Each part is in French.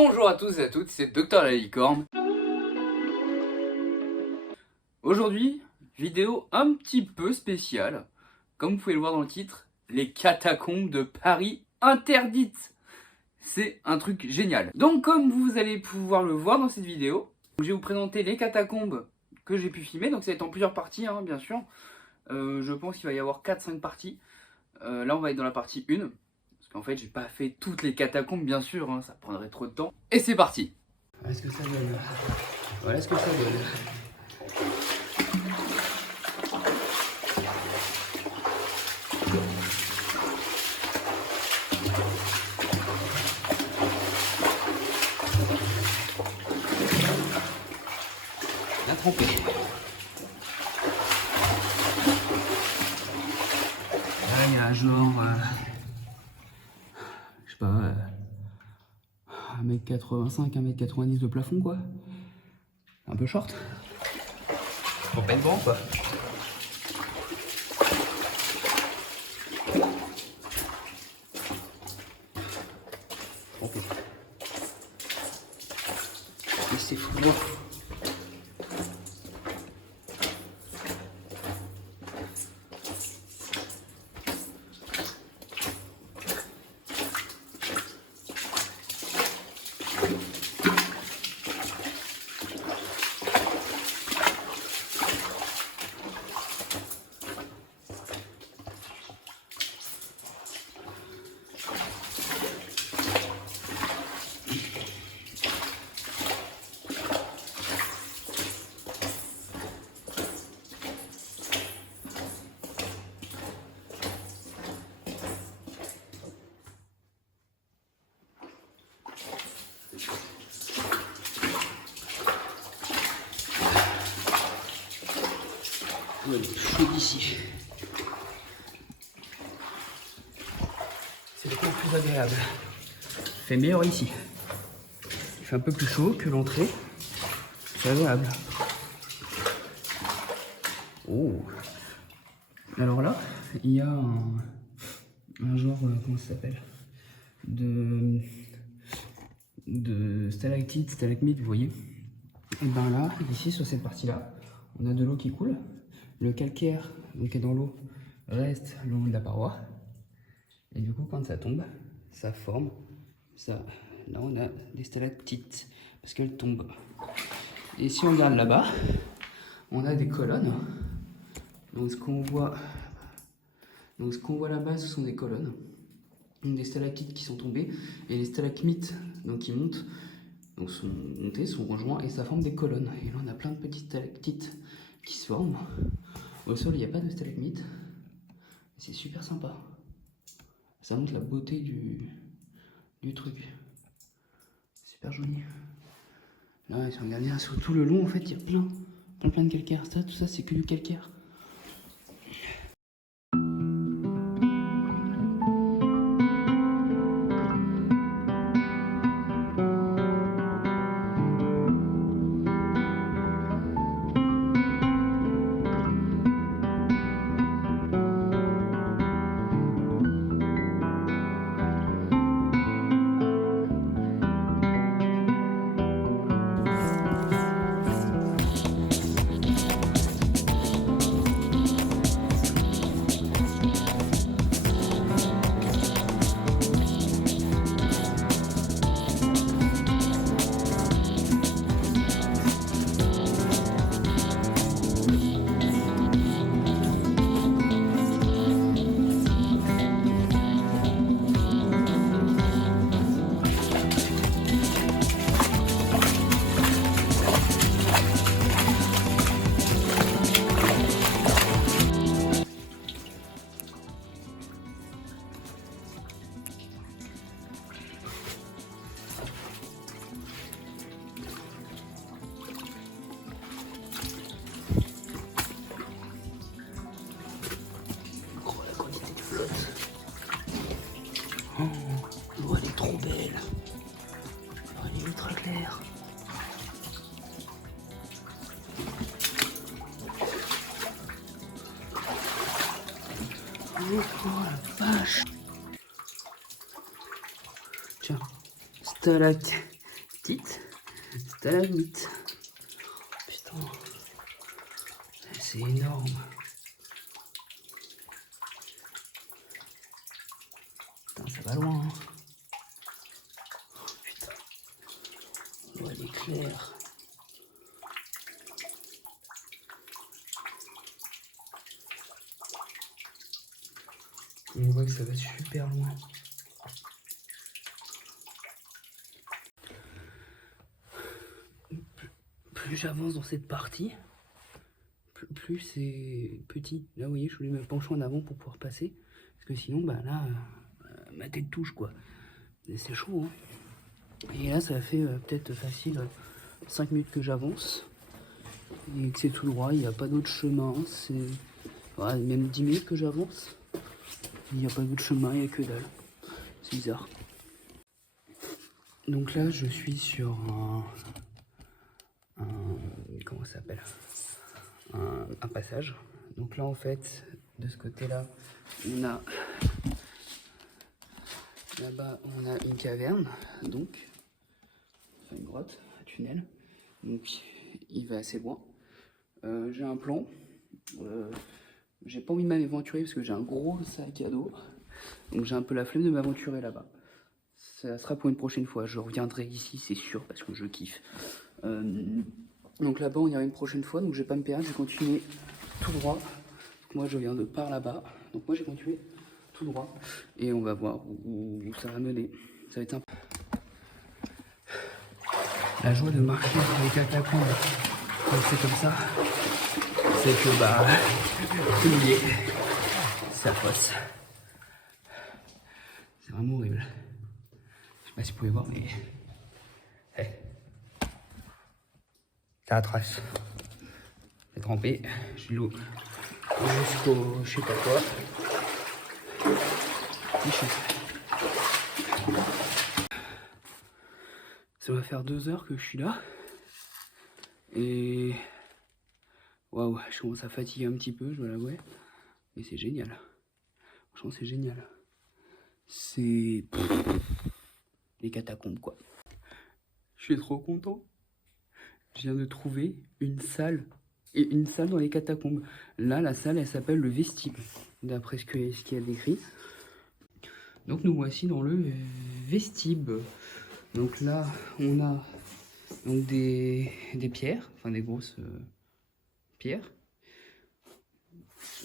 Bonjour à tous et à toutes, c'est Docteur la Licorne. Aujourd'hui, vidéo un petit peu spéciale. Comme vous pouvez le voir dans le titre, les catacombes de Paris interdites. C'est un truc génial. Donc comme vous allez pouvoir le voir dans cette vidéo, je vais vous présenter les catacombes que j'ai pu filmer. Donc ça va être en plusieurs parties, bien sûr. Je pense qu'il va y avoir 4-5 parties. Là on va être dans la partie 1. Parce qu'en fait j'ai pas fait toutes les catacombes bien sûr, ça prendrait trop de temps. Et c'est parti. Voilà ce que ça donne. Voilà ce que ça donne. Bien trempé. Là il y a genre, je sais pas, 1m85, 1m90 de plafond quoi. Un peu short. Pour peine bon quoi. Trempé. Et c'est fou. Il est chaud ici. C'est le coin plus agréable. Il fait meilleur ici. Il fait un peu plus chaud que l'entrée. C'est agréable. Oh. Alors là, il y a un genre, comment ça s'appelle, de stalactite, stalagmite, vous voyez. Et ben là, ici sur cette partie-là, on a de l'eau qui coule. Le calcaire qui est dans l'eau reste le long de la paroi. Et du coup, quand ça tombe, ça forme ça. Là, on a des stalactites parce qu'elles tombent. Et si on regarde là-bas, on a des colonnes. Donc, ce qu'on voit là-bas, ce sont des colonnes. Donc, des stalactites qui sont tombées et les stalagmites donc, qui montent, donc sont montés, sont rejoints et ça forme des colonnes. Et là, on a plein de petites stalactites qui se forment. Au sol, il n'y a pas de stalagmites. C'est super sympa. Ça montre la beauté du truc. Super joli. Là, si on regarde sur tout le long, en fait, il y a plein de calcaire. Ça, tout ça, c'est que du calcaire. L'eau elle est trop belle. Elle est ultra claire. Oh la vache. Tiens, stalactite. petite stalagmite. Putain, c'est énorme. Putain, ça va loin. Hein. Oh, putain, on voit l'éclair. Et on voit que ça va super loin. Plus j'avance dans cette partie, plus c'est petit. Là, vous voyez, je voulais me pencher en avant pour pouvoir passer. Parce que sinon, bah là, ma tête touche, quoi. C'est chaud, hein. Et là, ça fait peut-être facile 5 minutes que j'avance. Et que c'est tout droit, il n'y a pas d'autre chemin. C'est même 10 minutes que j'avance. Il n'y a pas d'autre chemin, il n'y a que dalle. C'est bizarre. Donc là, je suis sur comment ça s'appelle, un passage. Donc là, en fait, de ce côté-là, on a là-bas, on a une caverne, donc enfin, une grotte, un tunnel. Donc il va assez loin. J'ai un plan. J'ai pas envie de m'aventurer parce que j'ai un gros sac à dos. Donc j'ai un peu la flemme de m'aventurer là-bas. Ça sera pour une prochaine fois. Je reviendrai ici, c'est sûr, parce que je kiffe. Donc là-bas, on ira une prochaine fois. Donc je vais pas me perdre. Je vais continuer tout droit. Donc, moi, je viens de par là-bas. Donc moi, j'ai continué tout droit. Et on va voir où ça va mener. Ça va être sympa. La joie de marcher dans les catacombes quand c'est comme ça, c'est que bah, c'est mouillé. C'est atroce. C'est vraiment horrible. Je sais pas si vous pouvez voir, mais hey. C'est atroce. J'ai trempé, je l'eau jusqu'au je sais pas quoi. Ça va faire 2 heures que je suis là. Et waouh, je commence à fatiguer un petit peu, je dois l'avouer. Mais c'est génial. Franchement, c'est génial. C'est les catacombes, quoi. Je suis trop content. Je viens de trouver une salle. Et une salle dans les catacombes. Là, la salle, elle s'appelle le vestibule, d'après ce qu'il y a décrit. Donc nous voici dans le vestibule. Donc là, on a donc des pierres, enfin des grosses pierres.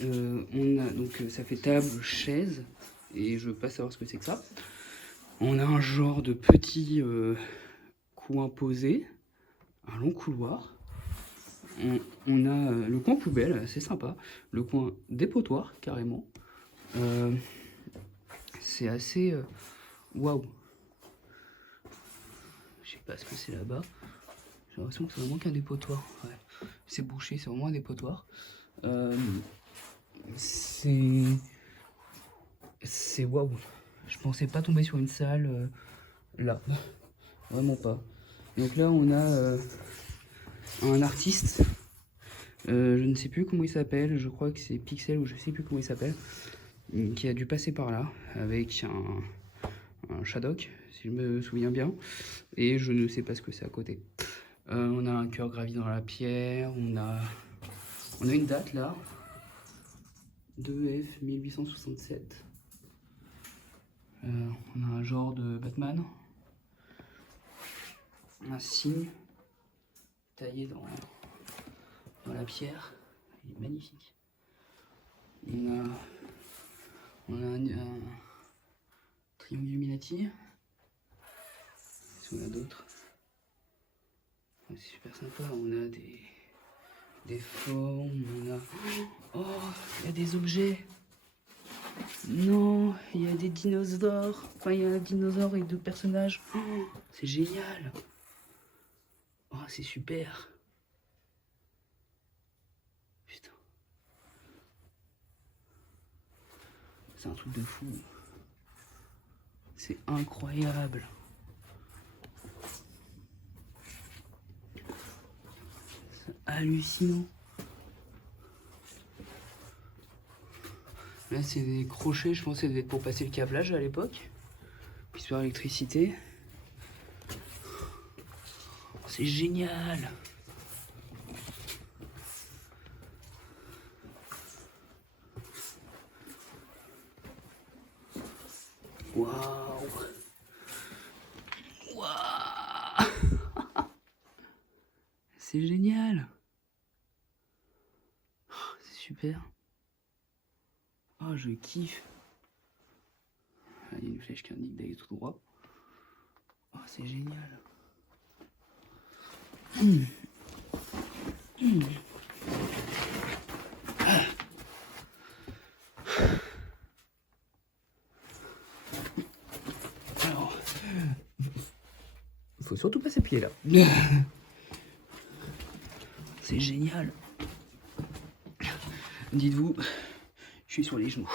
On a donc ça fait table, chaise, et je veux pas savoir ce que c'est que ça. On a un genre de petit coin posé, un long couloir. On a le coin poubelle, c'est sympa. Le coin dépotoir, carrément. C'est assez... waouh. Je sais pas ce que c'est là-bas. J'ai l'impression que c'est vraiment qu'un dépotoir. Ouais. C'est bouché, c'est vraiment un dépotoir. C'est waouh. Je pensais pas tomber sur une salle là. Vraiment pas. Donc là, on a un artiste. Je ne sais plus comment il s'appelle. Je crois que c'est Pixel ou je sais plus comment il s'appelle. Qui a dû passer par là avec un Shadok, si je me souviens bien. Et je ne sais pas ce que c'est à côté. On a un cœur gravi dans la pierre. On a une date là. 2F 1867. On a un genre de Batman. Un signe taillé dans la pierre. Il est magnifique. On a un triangle Illuminati. On a d'autres. C'est super sympa. On a des formes. On a... oh, il y a des objets. Non, il y a des dinosaures. Enfin, il y a un dinosaure et 2 personnages. Oh, c'est génial. Oh, c'est super. Putain. C'est un truc de fou. C'est incroyable. C'est hallucinant. Là, c'est des crochets, je pense que ça devait être pour passer le câblage à l'époque. Puis sur l'électricité. c'est génial. Waouh. Waouh. C'est génial. Oh, c'est super. Oh, je kiffe. Ah, il y a une flèche qui indique d'aller tout droit. Oh, c'est génial. Alors, faut surtout pas s'appuyer là. C'est génial. Dites-vous, je suis sur les genoux.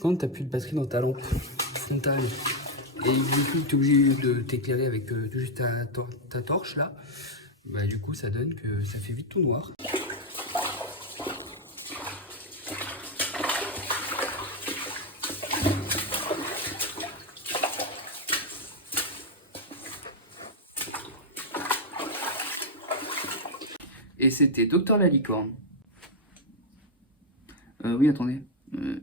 Quand tu n'as plus de batterie dans ta lampe frontale et du coup tu es obligé de t'éclairer avec juste ta torche là, bah du coup ça donne que ça fait vite tout noir. Et c'était Docteur la licorne. Oui, attendez.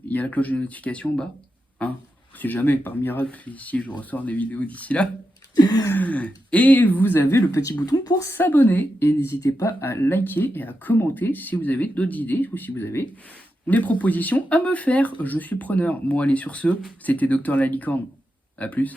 Il y a la cloche de notification en bas. Hein, si jamais par miracle ici je ressors des vidéos d'ici là. Et vous avez le petit bouton pour s'abonner. Et n'hésitez pas à liker et à commenter si vous avez d'autres idées ou si vous avez des propositions à me faire. Je suis preneur. Bon allez, sur ce, c'était Docteur la licorne. A plus.